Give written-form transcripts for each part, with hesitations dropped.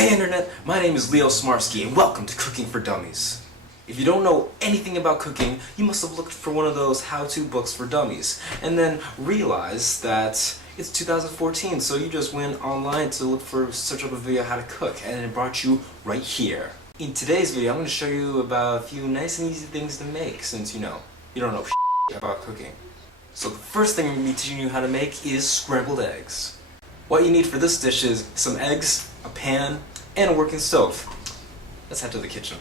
Hey Internet, my name is Leo Smarsky and welcome to Cooking for Dummies. If you don't know anything about cooking, you must have looked for one of those how-to books for dummies and then realized that it's 2014, so you just went online to look for search up a video how to cook and it brought you right here. In today's video, I'm going to show you about a few nice and easy things to make since you don't know about cooking. So the first thing I'm going to be teaching you how to make is scrambled eggs. What you need for this dish is some eggs, a pan, and a working stove. Let's head to the kitchen.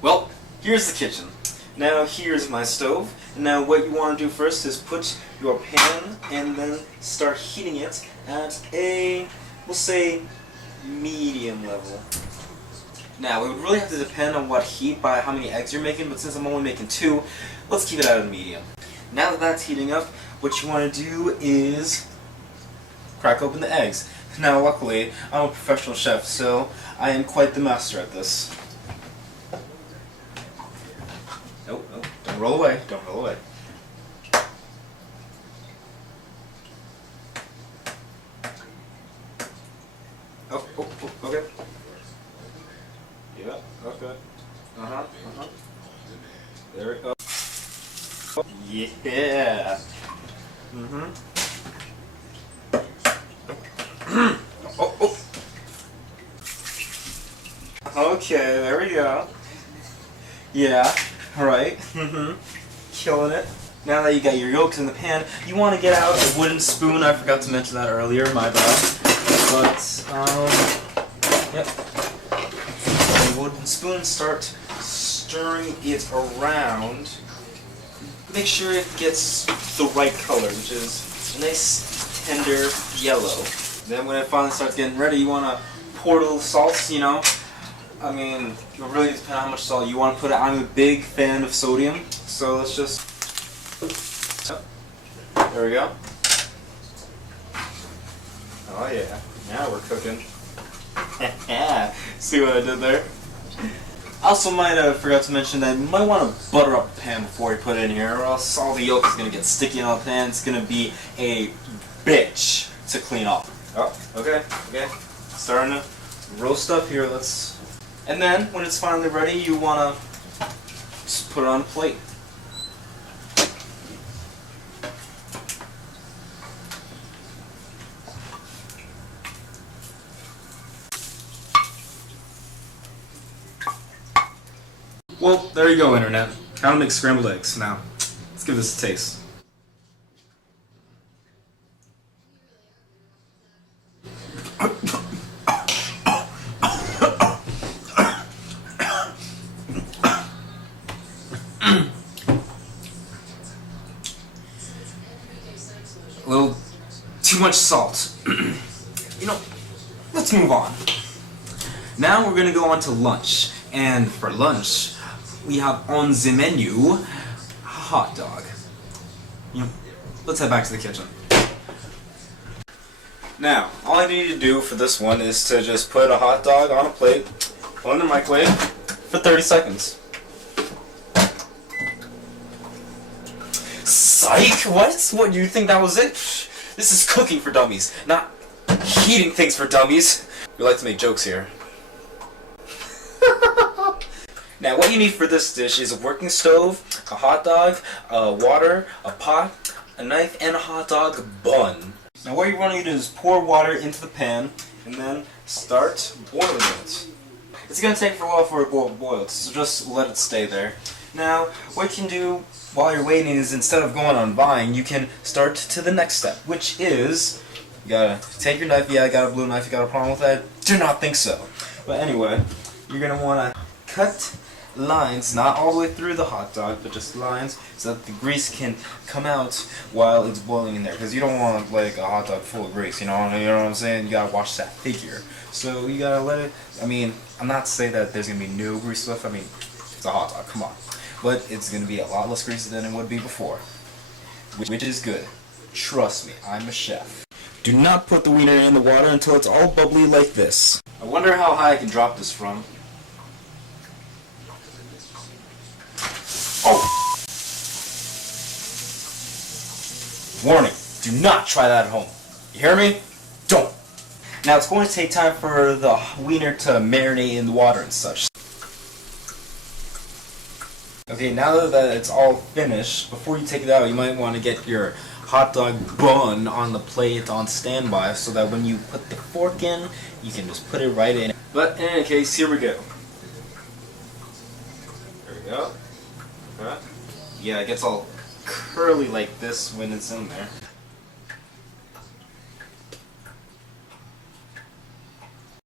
Well, here's the kitchen. Now here's my stove. Now what you want to do first is put your pan and then start heating it at a, we'll say, medium level. Now it would really have to depend on what heat by how many eggs you're making, but since I'm only making 2, let's keep it at a medium. Now that that's heating up, what you want to do is crack open the eggs. Now luckily, I'm a professional chef, so I am quite the master at this. Nope, don't roll away, don't roll away. Oh, okay. Yeah, okay. There we go. Yeah. Okay, there we go. Yeah, alright. Killing it. Now that you got your yolks in the pan, you want to get out a wooden spoon. I forgot to mention that earlier, my bad. But, yep. A wooden spoon, start stirring it around. Make sure it gets the right color, which is a nice, tender yellow. Then when it finally starts getting ready, you want to pour a little salt, I mean, it really depends on how much salt you want to put it. I'm a big fan of sodium, so let's just... Oh, there we go. Oh yeah, now we're cooking. See what I did there? I also might have forgot to mention that you might want to butter up the pan before you put it in here, or else all the yolk is going to get sticky on the pan. It's going to be a bitch to clean off. Oh, okay. Starting to roast up here, and then, when it's finally ready, you want to just put it on a plate. Well, there you go, Internet. How to make scrambled eggs. Now, let's give this a taste. A little too much salt. Let's move on. Now we're gonna go on to lunch. And for lunch, we have on the menu a hot dog. Let's head back to the kitchen. Now, all I need to do for this one is to just put a hot dog on a plate, put it in the microwave for 30 seconds. Psych! What? Do you think that was it? This is cooking for dummies, not heating things for dummies. We like to make jokes here. Now, what you need for this dish is a working stove, a hot dog, water, a pot, a knife, and a hot dog bun. Now, what you want to do is pour water into the pan and then start boiling it. It's going to take for a while for it to boil, so just let it stay there. Now, what you can do while you're waiting is instead of going on Vine, you can start to the next step, which is you gotta take your knife. Yeah, I got a blue knife. You got a problem with that? Do not think so. But anyway, you're going to want to cut lines, not all the way through the hot dog, but just lines so that the grease can come out while it's boiling in there. Because you don't want like a hot dog full of grease, you know what I'm saying? You gotta watch that figure. So you gotta let it. I mean, I'm not saying that there's gonna be no grease left. I mean, it's a hot dog, come on. But it's gonna be a lot less greasy than it would be before, which is good. Trust me, I'm a chef. Do not put the wiener in the water until it's all bubbly like this. I wonder how high I can drop this from. Oh! Warning, do not try that at home. You hear me? Don't! Now it's going to take time for the wiener to marinate in the water and such. Okay, now that it's all finished, before you take it out, you might want to get your hot dog bun on the plate on standby so that when you put the fork in, you can just put it right in. But in any case, here we go. There we go. Right. Yeah, it gets all curly like this when it's in there.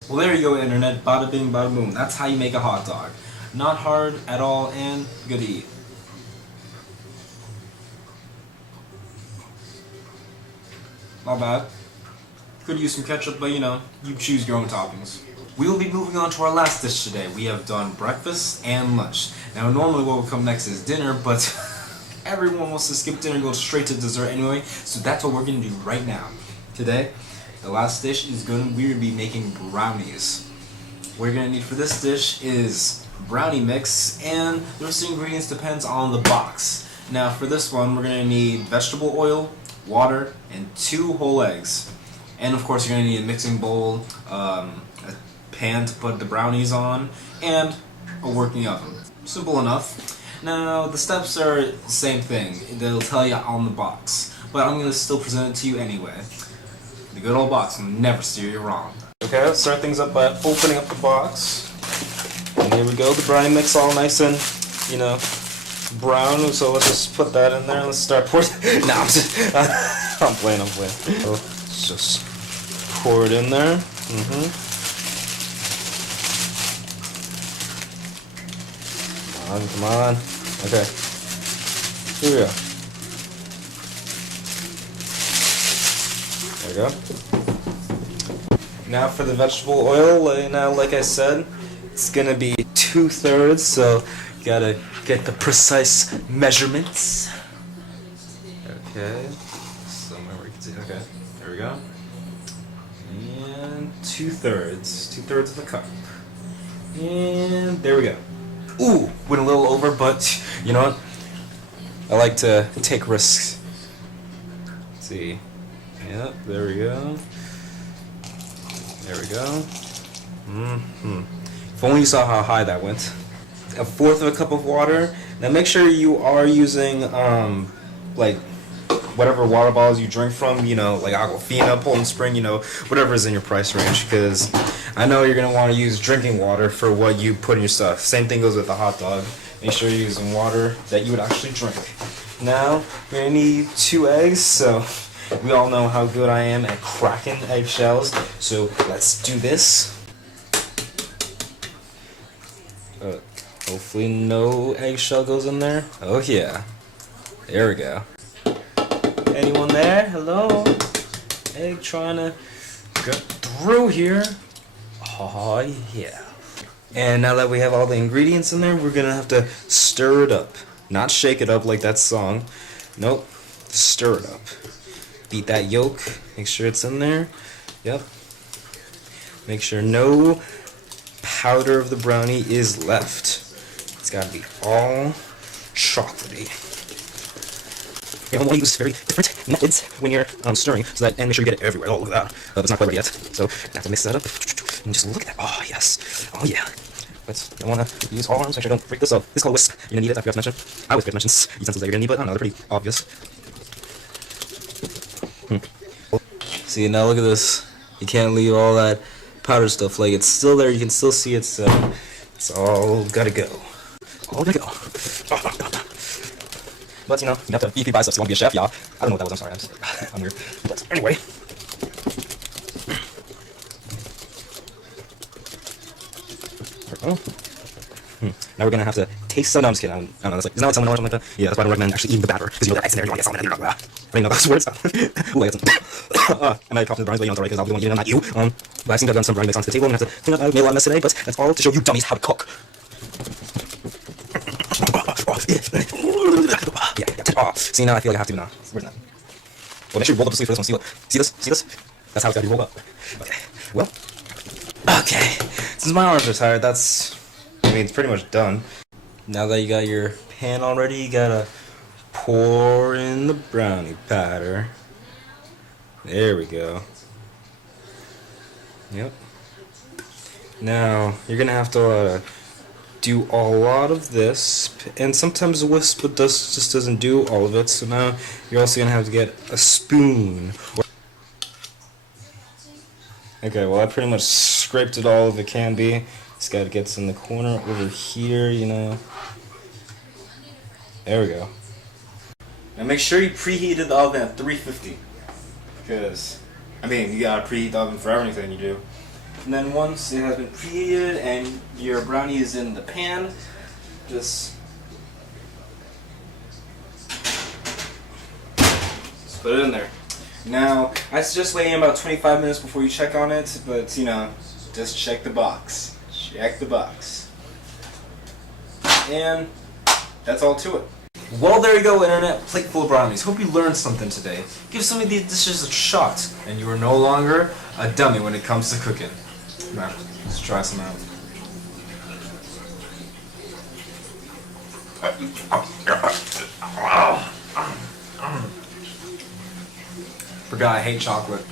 Well, there you go, internet. Bada bing, bada boom. That's how you make a hot dog. Not hard at all and good to eat. Not bad. Could use some ketchup, but you know, you choose your own toppings. We will be moving on to our last dish today. We have done breakfast and lunch. Now, normally what will come next is dinner, but everyone wants to skip dinner and go straight to dessert anyway, so that's what we're going to do right now. Today, the last dish is we're going to be making brownies. What you're going to need for this dish is brownie mix, and the rest of the ingredients depends on the box. Now, for this one, we're going to need vegetable oil, water, and 2 whole eggs. And of course, you're going to need a mixing bowl, a pan to put the brownies on, and a working oven. Simple enough. Now, the steps are the same thing. They'll tell you on the box, but I'm going to still present it to you anyway. The good old box will never steer you wrong. Okay, let's start things up by opening up the box. And there we go, the brownie mix all nice and, you know, brown, so let's just put that in there and let's start pouring. No, I'm playing. So let's just pour it in there. Come on. Okay. Here we go. There we go. Now for the vegetable oil, now like I said, it's gonna be 2/3, so you gotta get the precise measurements. Okay, somewhere where you can see. Okay, there we go. And 2/3 of the cup. And there we go. Ooh, went a little over, but you know what? I like to take risks. Let's see. Yep, there we go. There we go. If only you saw how high that went. 1/4 of a cup of water. Now make sure you are using like whatever water bottles you drink from, you know, like Aquafina, Poland Spring, you know, whatever is in your price range, because I know you're going to want to use drinking water for what you put in your stuff. Same thing goes with the hot dog. Make sure you're using water that you would actually drink. Now, you're going to need 2 eggs, so we all know how good I am at cracking eggshells, so let's do this. Hopefully no eggshell goes in there. Oh yeah. There we go. Anyone there? Hello? Egg trying to get through here. Oh yeah. And now that we have all the ingredients in there, we're gonna have to stir it up. Not shake it up like that song. Nope. Stir it up. Beat that yolk. Make sure it's in there. Yep. Make sure no powder of the brownie is left. It's gotta be all chocolatey. You want to use very different methods when you're stirring, so that, and make sure you get it everywhere. Oh, look at that. But it's not quite ready yet. So, I have to mix that up. And just look at that. Oh, yes. Oh, yeah. But I want to use all arms. Make sure I don't break this up. This is called whisk. You're going to need it. I forgot to mention. I always forget to mention utensils that you're going to need, but I don't know. They're pretty obvious. See, now look at this. You can't leave all that powder stuff. Like, it's still there. You can still see it's all gotta go. All gotta go. But, you know, you have to eat biceps. You want to be a chef? Yeah. I don't know what that was. I'm sorry. I'm weird. But anyway. Now we're going to have to taste some. No, I'm just kidding. I don't know. That's like, isn't that what salmon or something like that? Yeah, that's why I don't recommend actually eating the batter. Because you know that eggs in there. You want to get salmon in there. I didn't know those words. Ooh, I got some. I might have to the brownies, but you know, it's alright because I'll be the one eating them, not you. But I seem to have done some brownie mix onto the table. I'm going to have to clean up. I made a lot of mess today, but that's all to show you dummies how to cook. Yeah. See, now I feel like I have to now. Where's that? Well, make sure you roll up the sleeve for this one. See this? See this? That's how it's got to be rolled up. Okay. Well. Okay. Since my arms are tired, it's pretty much done. Now that you got your pan all ready, you gotta pour in the brownie batter. There we go. Yep. Now, you're gonna have to do a lot of this, and sometimes a whisk just doesn't do all of it, so now you're also gonna have to get a spoon. Okay, well I pretty much scraped it all if it can be. Just gotta get some in the corner over here, you know. There we go. Now make sure you preheated the oven at 350. Because, I mean, you gotta preheat the oven for everything you do. And then once it has been preheated and your brownie is in the pan, just put it in there. Now, I suggest waiting about 25 minutes before you check on it, but you know, just check the box. Check the box. And that's all to it. Well, there you go, Internet. Plate full of brownies. Hope you learned something today. Give some of these dishes a shot, and you are no longer a dummy when it comes to cooking. Now, let's try some out. Forgot I hate chocolate.